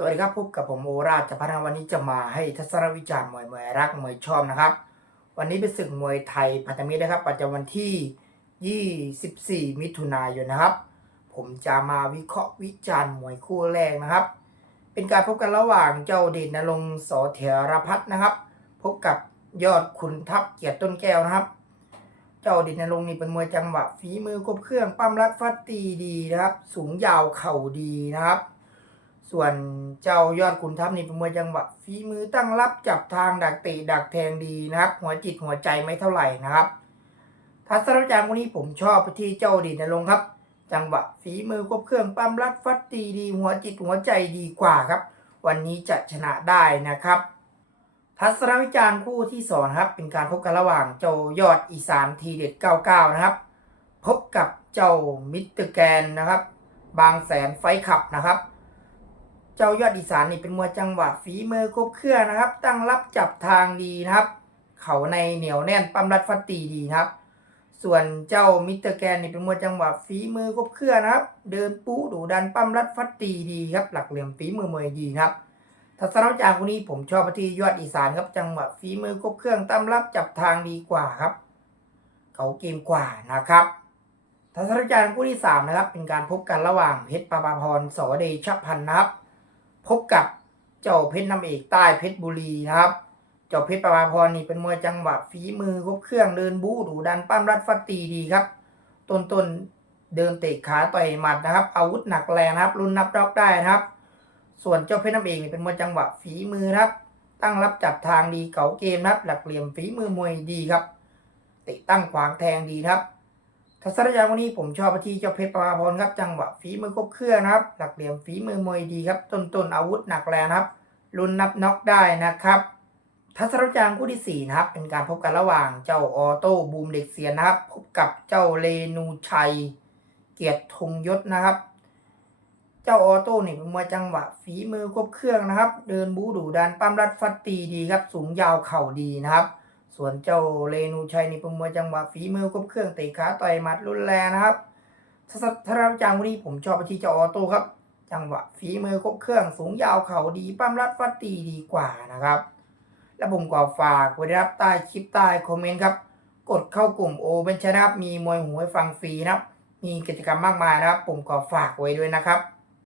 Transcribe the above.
สวัสดีครับพบกับผมโอราชจะพัฒนาวันนี้จะมาให้ทัศนวิจารณ์มวยมวยรักมวยชอบนะครับ วันนี้เป็นศึกมวยไทยพันธมิตรนะครับประจำวันที่ 24 มิถุนายนนะครับ ผมจะมาวิเคราะห์วิจารณ์มวยคู่แรกนะครับ เป็นการพบกันระหว่างเจ้าเด่นนรงสอเถรพัฒน์นะครับ พบกับยอดขุนทัพเกียรติต้นแก้วนะครับ เจ้าเด่นนรงนี่เป็นมวยจังหวะฝีมือครบเครื่องปั้มรัดฟัดตีดีนะครับ สูงยาวเข่าดีนะครับ ส่วนเจ้ายอดขุนทัพนี่เป็นมวยจังหวะฝีมือตั้งรับจับทางดักเตะดักแทงดีนะครับ หัวจิตหัวใจไม่เท่าไหร่นะครับ ทัศนวิจารณ์วันนี้ผมชอบไปที่เจ้าด่นนรงครับ จังหวะฝีมือครบเครื่องปั้มรัดฟัดตีดี หัวจิตหัวใจดีกว่าครับ วันนี้จะชนะได้นะครับ ทัศนวิจารณ์คู่ที่สองนครับ เป็นการพบกันระหว่างเจ้ายอดอีสานทีเด็ด99นะครับ พบกับเจ้ามิสเตอร์แกนนะครับ บางแสนไฟขับนะครับ เจ้ายอดอีสานนี่เป็นมวยจังหวะฝีมือครบเครื่องนะครับ ตั้งรับจับทางดีนะครับ เขาในเหนียวแน่นปั้มรัดฟัดตีดีนะครับ ส่วนเจ้ามิสเตอร์แกนนี่เป็นมวยจังหวะฝีมือครบเครื่องนะครับ เดินปูดูดันปั้มรัดฟัดตีดีครับ หลักเหลี่ยมฝีมือมวยดีนะครับทัศนวิจารณ์คนนี้ผมชอบไปที่ยอดอีสานครับจังหวะฝีมือครบเครื่องตั้มรับจับทางดีกว่าครับ เขาเกมกว่านะครับทัศนวิจารณ์คู่ที่สามนะครับเป็นการพบกันระหว่างเพชรปราภรสอเดชพันธ์นะครับ พบกับเจ้าเพชรน้ำเอกใต้เพชรบุรีนะครับ เจ้าเพชรปราภรณ์นี่เป็นมวยจังหวะฝีมือครบเครื่องเดินบู๊ดูดันปั้มรัดฟัดตีดีครับ ต้นต้นเดินเตะขาต่อยหมัดนะครับ อาวุธหนักแรงนะครับรุนนับรอบได้นะครับ ส่วนเจ้าเพชรน้ำเองนี่เป็นมวยจังหวะฝีมือนะครับ ตั้งรับจับทางดีเก่าเกมนะครับ หลักเหลี่ยมฝีมือมวยดีครับเตะตั้งขวางแทงดีครับ ทัศนยาวันนี้ผมชอบที่เจ้าเพชรประภาพรครับจังหวะฝีมือครบเครื่องนะครับ หลักเหลี่ยมฝีมือมวยดีครับต้นต้นอาวุธหนักแรงครับรุนนับน็อกได้นะครับ ทัศนจารคู่ที่สี่นะครับ เป็นการพบกันระหว่างเจ้าออโต้บูมเด็กเสียนะครับ พบกับเจ้าเรนูชัย เกียรติธงยศนะครับ เจ้าออโต้เนี่ยเป็นมวยจังหวะฝีมือครบเครื่องนะครับ เดินบูดูดันปั้มรัดฟัดตีดีครับ สูงยาวเข่าดีนะครับ ส่วนเจ้าเรนูชัยนี่ป็นมวยจังหวะฝีมือครบเครื่องเตะขาต่อยหมัดรุนแรงนะครับถ้าถ้าเราจางวันนี้ผมชอบไปที่เจ้าออโต้ครับ จังหวะฝีมือครบเครื่องสูงยาวเข่าดีปั้มรัดฟัดตีดีกว่านะครับ และผมก็ฝากไว้รับใต้คลิปใต้คอมเมนต์ครับ กดเข้ากลุ่มโอเป็นชนะครับมีมวยหูให้ฟังฟรีนะครับ มีกิจกรรมมากมายนะครับ ผมก็ฝากไว้ด้วยนะครับ